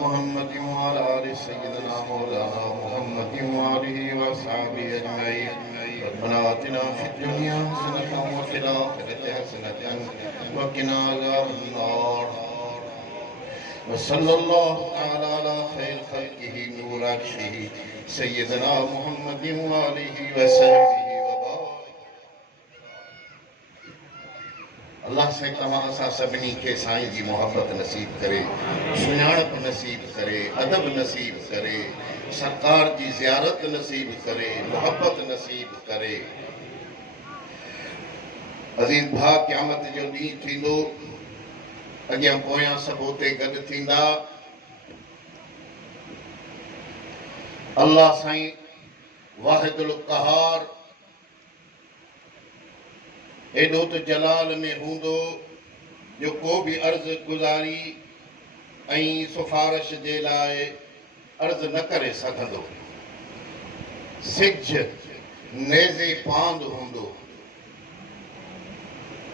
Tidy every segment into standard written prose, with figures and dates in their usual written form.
محمد وعلى آل سيدنا مولانا محمد وآله وصحبه أجمعين ربنا آتنا في الدنيا حسنة وفي الآخرة حسنة وقنا عذاب النار وصلى الله تعالى على خير خلقه نور عرشه سيدنا محمد وآله وصحبه اللہ سے تمام سا سبنی کے سائیں کی محبت نصیب کرے سنیاڑپ نصیب کرے ادب نصیب کرے سرکار کی زیارت نصیب کرے محبت نصیب کرے عزیز بھا قیامت جو ڈی تھی دو اگیاں پویاں سبوتے گد تھیندا اللہ سائیں واحد القہار ایڈو تو جلال میں ہوندو جو کو بھی عرض گزاری این سفارش دے لائے عرض نہ کرے سکھندو سجھ نیزے پاند ہوندو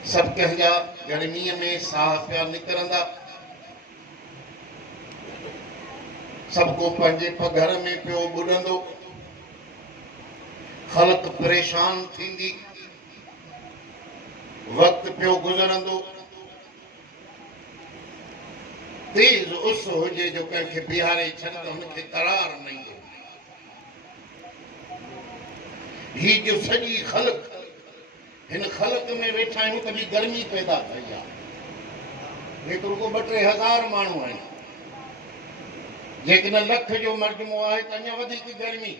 سب کہنجا گرمی میں ساہ پیا نکرندا سب کو پنجے پگھر میں پیو بڑھندو خلق پریشان تھیندی وقت پیو گزرندو تیز اس ہوجے جو کہیں کہ بیہارے چھنتا ان کے قرار نہیں ہو ہی جو سجی خلق ان خلق میں بیٹھا ہوں کبھی گرمی پیدا تھیا لیکن ان کو بٹرے ہزار مانو ہیں لیکن لکھ جو مجموعہ ہے تنیا ودی کی گرمی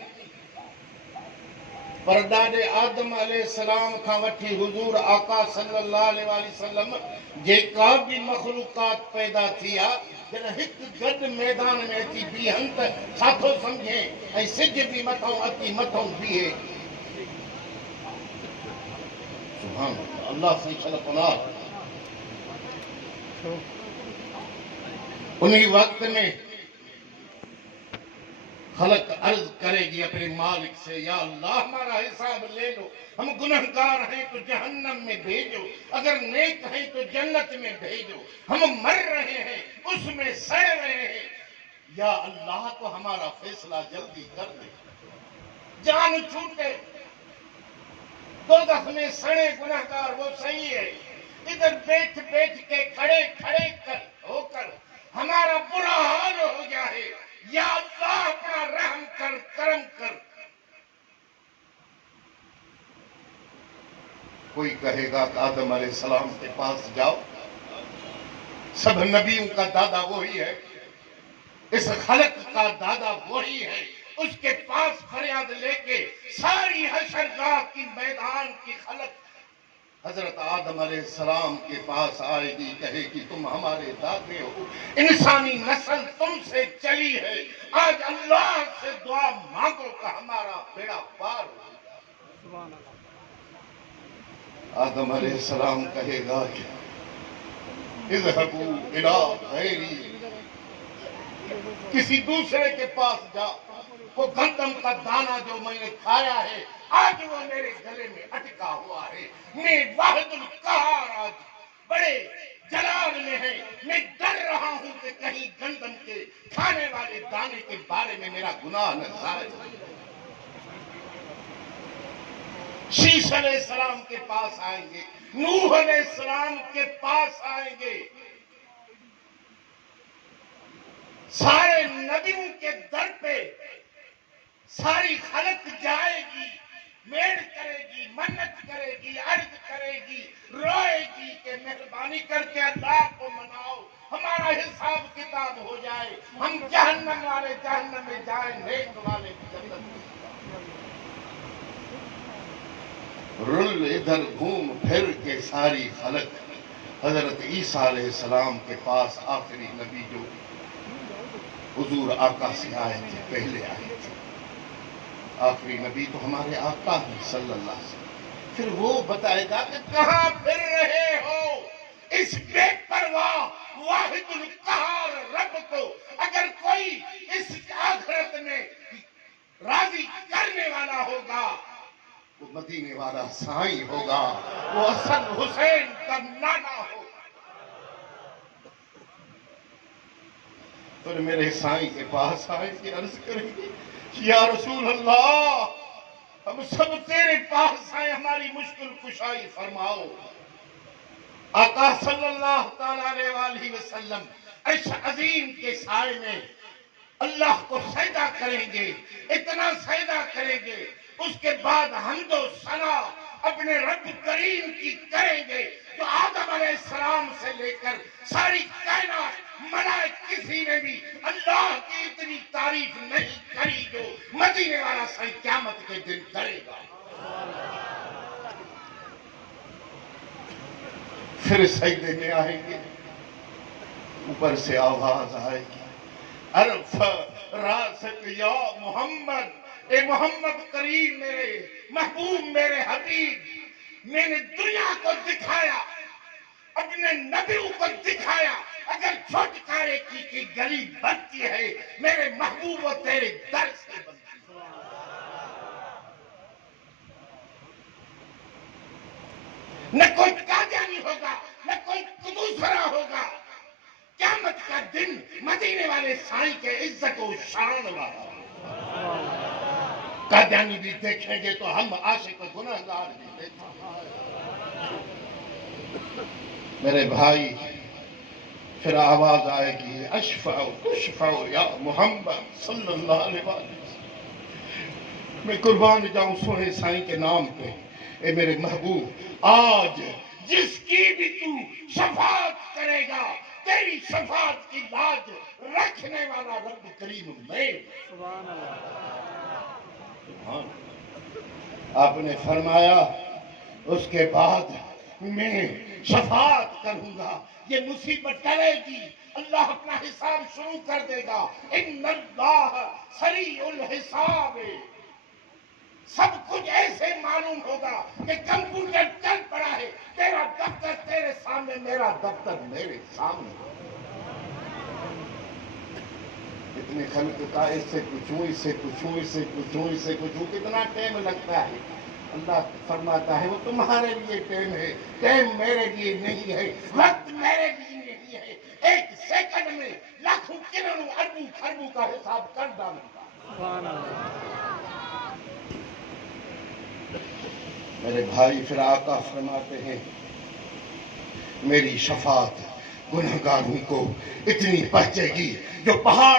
پر ڈاڈے آدم علیہ السلام کھا وٹھی حضور آقا صلی اللہ علیہ وسلم جے کا بھی مخلوقات پیدا تھیا جن ہک گڈ میدان میں اچھی بیہن تا ساتھو سمجھیں ای سج بھی متھوں اتی متھوں بیہے سبحان اللہ سے خلق اللہ انہی وقت میں خلق عرض کرے گی اپنے مالک سے یا اللہ ہمارا حساب لے لو ہم گنہگار ہیں تو جہنم میں بھیجو اگر نیک ہیں تو جنت میں بھیجو ہم مر رہے ہیں اس میں سڑ رہے ہیں یا اللہ تو ہمارا فیصلہ جلدی کر دے جان چھوٹے دوزخ میں سڑے گنہگار وہ صحیح ہے ادھر بیٹھ بیٹھ کے کھڑے کھڑے ہو کر ہمارا برا حال ہو گیا ہے یا اللہ اپنا رحم کر کرم کر کوئی کہے گا کہ آدم علیہ السلام کے پاس جاؤ سب نبیوں کا دادا وہی ہے اس خلق کا دادا وہی ہے اس کے پاس فریاد لے کے ساری حشرگاہ کی میدان کی خلق حضرت آدم علیہ السلام کے پاس آئے گی کہے کہ تم ہمارے دادے ہو انسانی نسل تم سے چلی ہے آج اللہ سے دعا مانگو کہ ہمارا بیڑا پار ہو آدم علیہ السلام کہے گا کہ اذهبوا الى غیری کسی دوسرے کے پاس جاؤ وہ گندم کا دانہ جو میں نے کھایا ہے آج وہ میرے گلے میں اٹکا ہوا ہے میں واحد القہار آج بڑے جلال میں ہے میں ڈر رہا ہوں کہ کہیں گندم کے کھانے والے دانے کے بارے میں میرا گناہ نہ ظاہر ہو شیش علیہ السلام کے پاس آئیں گے نوح علیہ السلام کے پاس آئیں گے سارے نبیوں کے در پہ ساری خلق جائے گی میڑ کرے گی منت کرے گی عرض کرے گی روئے گی کہ مہربانی کر کے اللہ کو مناؤ ہمارا حساب کتاب ہو جائے ہم جہنم والے جہنم میں جائیں نیک والے جنت میں رل ادھر گھوم پھر کے ساری خلق حضرت عیسیٰ علیہ السلام کے پاس آخری نبی جو حضور آقا سے آئے تھے پہلے آئے تھے آخری نبی تو ہمارے آقا ہیں صلی اللہ علیہ وسلم پھر وہ بتائے گا کہ کہاں پھر رہے ہو اس بے پرواہ واحد القہار رب کو اگر کوئی اس آخرت میں راضی کرنے والا ہوگا وہ مدینے والا سائیں ہوگا وہ حسن حسین کا نانا ہوگا پھر میرے سائیں کے پاس آئے کہ عرض کریں گے یا رسول اللہ ہم سب تیرے پاس آئے ہماری مشکل کشائی فرماؤ. آقا صلی اللہ تعالیٰ علیہ وآلہ وسلم عرش عظیم کے سائے میں اللہ کو سجدہ کریں گے, اتنا سجدہ کریں گے, اس کے بعد حمد و ثنا اپنے رب کریم کی کریں گے جو آدم علیہ السلام سے لے کر ساری کائنات ملائک کسی نے بھی اللہ کی اتنی تعریف نہیں کری جو مدینے والا سائیں قیامت کے دن کرے گا. پھر سجدے میں آئیں گے, اوپر سے آواز آئے گی ارفع راسک یا محمد, اے محمد کریم میرے محبوب میرے حبیب, میں نے دنیا کو دکھایا, اپنے نبی کو دکھایا, اگر چھٹکارے کی گلی بنتی ہے میرے محبوب و تیرے در سے بنتی ہے. نہ کوئی قادیانی ہوگا, نہ کوئی دوسرا ہوگا. قیامت کا دن مدینے والے سائیں کے عزت و شان والا. قادیانی بھی دیکھیں گے تو ہم عاشق و گنہگار بھی دیکھیں گے. میرے بھائی پھر آواز آئے گی اشفع تشفع یا محمد صلی اللہ علیہ وسلم. میں قربان جاؤں سونے سائیں کے نام پہ. اے میرے محبوب آج جس کی بھی تو شفاعت کرے گا تیری شفاعت کی لاج رکھنے والا رب کریم میں. آپ نے فرمایا اس کے بعد میں شفاعت کروں گا, یہ مصیبت ٹلے گی, اللہ اپنا حساب شروع کر دے گا. ان اللہ سریع الحساب. سب کچھ ایسے معلوم ہوگا کہ کمپیوٹر چل پڑا ہے, تیرا دفتر تیرے سامنے, میرا دفتر میرے سامنے. اتنے خلق کا اس سے پوچھوں, اس سے پوچھوں, اس سے پوچھوں, اس سے پوچھوں, کتنا ٹائم لگتا ہے. اللہ فرماتا ہے وہ تمہارے لیے ٹائم ہے, ٹائم میرے لیے نہیں ہے, وقت میرے لیے نہیں ہے. ایک سیکنڈ میں لاکھوں کرنوں اربوں خربوں کا حساب کر ڈالوں گا. میرے بھائی پھر آقا فرماتے ہیں میری شفاعت گنہگاروں کو اتنی پہنچے گی جو پہاڑ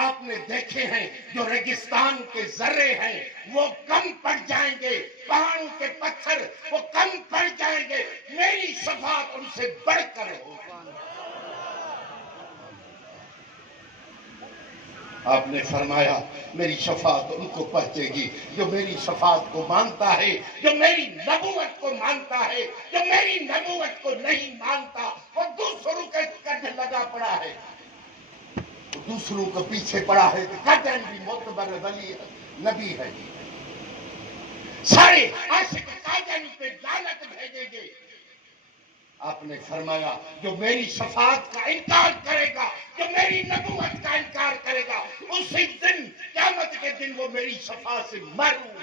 آپ نے دیکھے ہیں, جو ریگستان کے ذرے ہیں وہ کم پڑ جائیں گے, پہاڑوں کے پتھر وہ کم پڑ جائیں گے, میری شفاعت ان سے بڑھ کر ہوگی. آپ نے فرمایا میری شفاعت ان کو پہنچے گی جو میری شفاعت کو مانتا ہے, جو میری نبوت کو مانتا ہے. جو میری نبوت کو نہیں مانتا وہ دوسروں کے قدر لگا پڑا ہے, وہ دوسروں کے پیچھے پڑا ہے. قدر بھی معتبر ولی نبی ہے, سارے عاشق قادیانی پہ لعنت بھیجیں گے. آپ نے فرمایا جو میری شفاعت کا انکار کرے گا, جو میری نبوت کا انکار کرے گا, اسی دن قیامت کے دن وہ میری شفاعت سے محروم.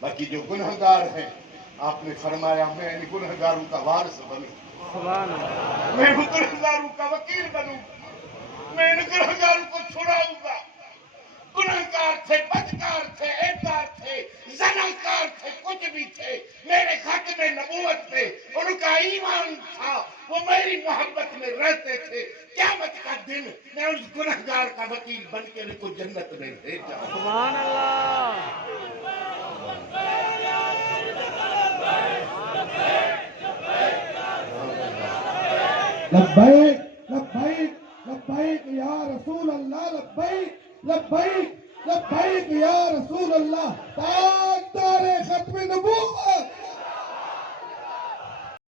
باقی جو گنہگار ہیں آپ نے فرمایا میں ان گنہگاروں کا وارث بنوں, میں ان گنہگاروں کا وکیل بنوں, میں ان گنہگاروں کو چھڑاؤں گا. گنہگار تھے, بدکار تھے, ایبدار تھے, زناکار تھے, کچھ بھی تھے, میرے خاتم نبوت تھے, ان کا ایمان تھا, وہ میری محبت میں رہتے تھے. قیامت کا دن میں اس گنہگار کا وکیل بن کے ان کو جنت میں بھیجا. سبحان اللہ. لبیک لبیک لبیک یا رسول اللہ, لبیک لبیک لبیک یا رسول اللہ. تاجدار ختم نبوت